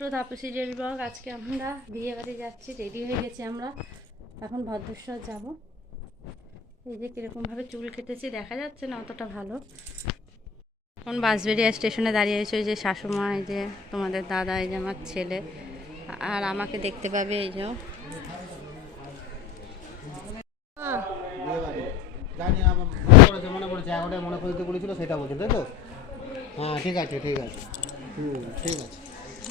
তো Tapasi daily blog. আজকে আমরা বিয়ে বাড়ি যাচ্ছি, রেডি হয়ে গেছি আমরা। এখন ভদ্রেশ্বর যাব। এই যে কীরকমভাবে চুল কেটেছি, দেখা যাচ্ছে না অতটা ভালো। এখন বাঁশবেড়িয়া স্টেশনে দাঁড়িয়ে আছে ওই যে শাশুমা, এই যে তোমাদের দাদা, এই যে আমার ছেলে, আর আমাকে দেখতে পাবে এই যে। মনে পড়েছে জায়গাটা মনে করতে বলেছিল সেটা বলছেন তাই তো? হ্যাঁ ঠিক আছে ঠিক আছে, ঠিক আছে।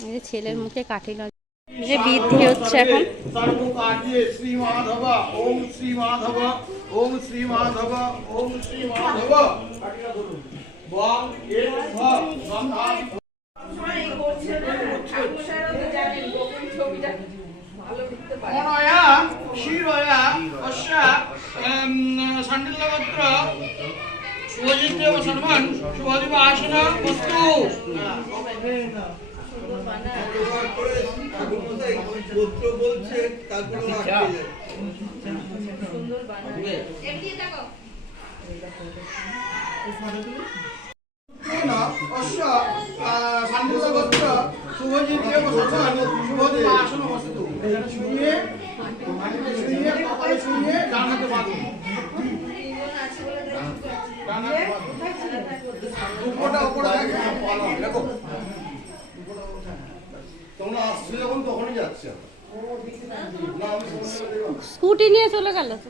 এই যে ছেলের মুখে কাঠিল, যে বৃদ্ধি হচ্ছে এখন। শ্রী মাধব ওম শ্রী মাধব ওম শ্রী মাধব ওম শ্রী মাধব অনয়া শিরয়া অস্যা সান্ডিল্যগোত্র শুভজিৎদেব সম্মান শুভদিব আসন বস্তু। শুভজিৎদেব সম্মান শুভদিব আসন বস্তু। শুনিয়ে কপালে শুনিয়ে ডান হাতে বাঁধুন। স্কুটি নিয়ে চলে গেল তো।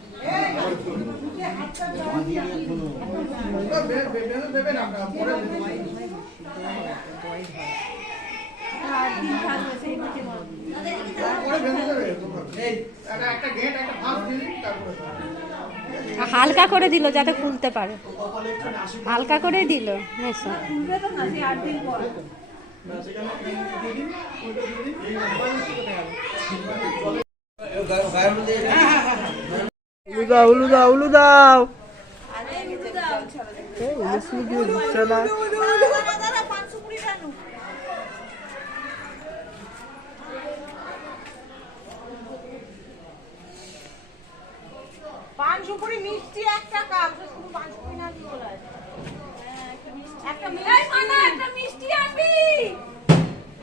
হালকা করে দিল যাতে খুলতে পারে, হালকা করে দিল। উলু দাও উলু দাও। পান সুপুরি মিষ্টি একটা কাপ, শুধু পান সুপুরি না দিয়ে বলা একটা মিষ্টি আনবি,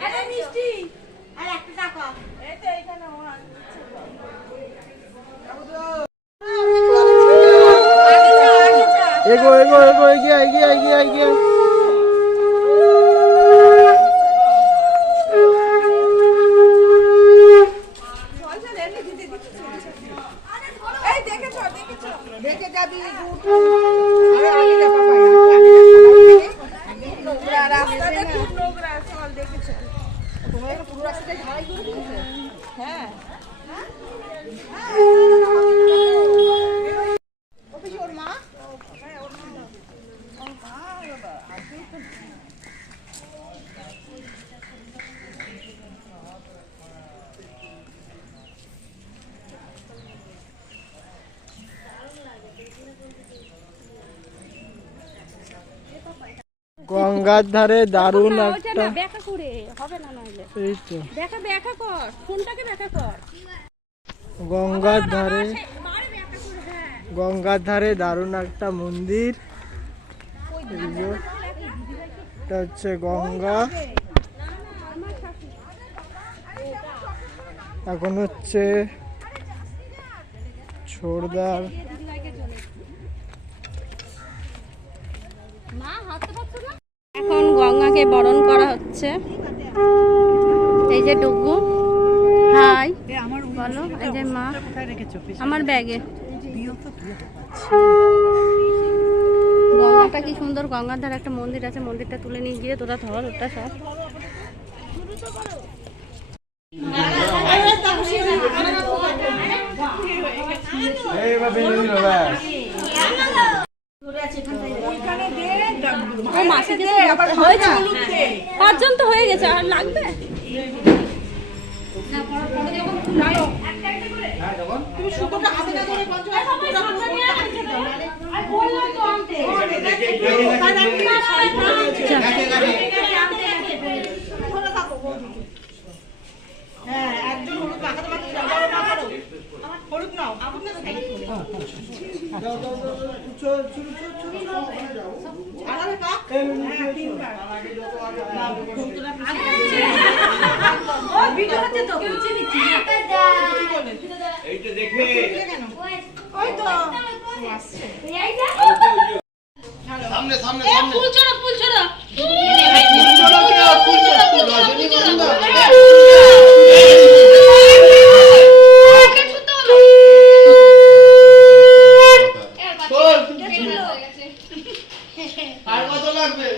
একটা মিষ্টি আর একটা টাকা। এই তো এখানে এগো এগো এগো এগিয়ে এগিয়ে এগিয়ে এগিয়ে। দেখে যাবি নোংরা চল দেখেছো তোমরা পুরো রাস্তায় ঝাড়াই করে দিয়েছো। হ্যাঁ ওর মা গঙ্গার ধারে দারুণ একটা ব্যাখ্যা করে হবে না, নইলে এই তো ব্যাখ্যা কর, ফোনটাকে ব্যাখ্যা কর। গঙ্গার ধারে, গঙ্গার ধারে দারুণ একটা মন্দির। এটা হচ্ছে গঙ্গা। এখন হচ্ছে ছোড়দার। এখন গঙ্গাকে বরণ করা হচ্ছে। এই যে ডুগু, হাই বলো। এই যে মা, আমার ব্যাগে। গঙ্গাটা কি সুন্দর, গঙ্গার ধারে একটা মন্দির আছে, মন্দিরটা তুলে নিয়ে গিয়ে তোরা ধর ওটা সব। পাঁচজন তো হয়ে গেছে, আর লাগবে? হ্যাঁ একজন হলুদ মাখাতে পারছি না, হলুদ নাও আপনি না খাই দিচ্ছে তো কুচি দিচ্ছি এইটা দেখে ওই তো সামনে সামনে এ ফুল ছড়া আর কত লাগবে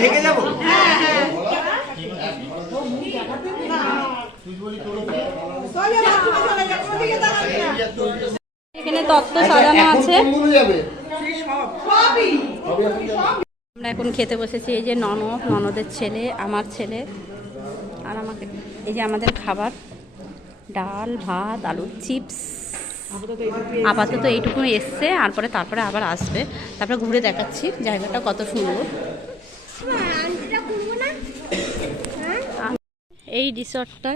ঢেকে যাবো এখানে তত্ত্ব সাজানো আছে যাবে আমরা এখন খেতে বসেছি এই যে ননদের ছেলে আমার ছেলে আর আমাকে এই যে আমাদের খাবার ডাল ভাত আলুর চিপস আপাতত এইটুকু এসছে তারপরে আবার আসবে তারপরে ঘুরে দেখাচ্ছি জায়গাটা কত সুন্দর এই রিসর্টটা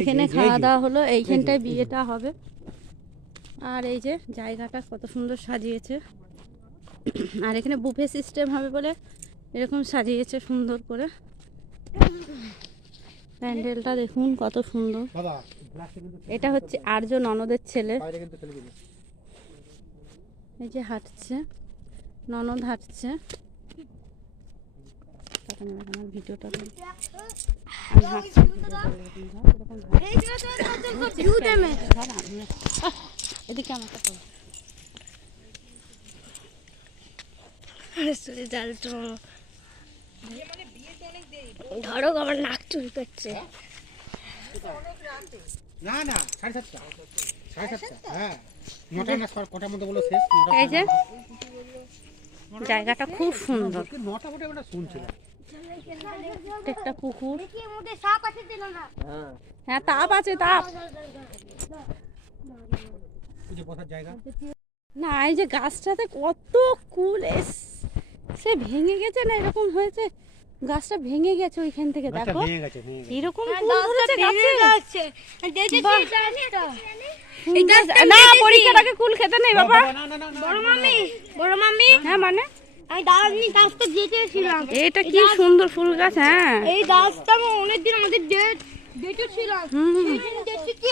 এখানে খাওয়া দাওয়া হলো এইখানটায় বিয়েটা হবে আর এই যে জায়গাটা কত সুন্দর সাজিয়েছে আর এখানে বুফে সিস্টেম হবে বলে এরকম সাজিয়েছে সুন্দর করে প্যান্ডেলটা দেখুন কত সুন্দর এটা হচ্ছে আর্য ননদের ছেলে এই যে হাঁটছে ননদ হাঁটছে ভিডিওটা এদিকে আমাকে ধরো আমার নাক চুল করছে না না 7:30 হ্যাঁ 9টা না কটার মধ্যে বলো শেষ এই যে জায়গাটা খুব সুন্দর 9টা বটে আমরা শুনছিলাম একটা পুকুর সাপ আছে দিল না হ্যাঁ তাপ আছে তাপ এই যে বসার জায়গা না এই যে গাছটাতে কত কুল সে ভেঙে গেছে না এরকম হয়েছে গাছটা ভেঙে গেছে ওইখান থেকে দেখো ভেঙে গেছে এরকম কুল ধরেছে গাছে দেখেছি না পরীক্ষার আগে কুল খেতে নেই বাবা বড় মামি হ্যাঁ মানে আমি দাঁড়ানি গাছটা যেতেছিলাম এটা কি সুন্দর ফুল গাছ হ্যাঁ এই গাছটা আমি অনেকদিন আমাদের ডেটে ছিলাম হুম দেখছি কি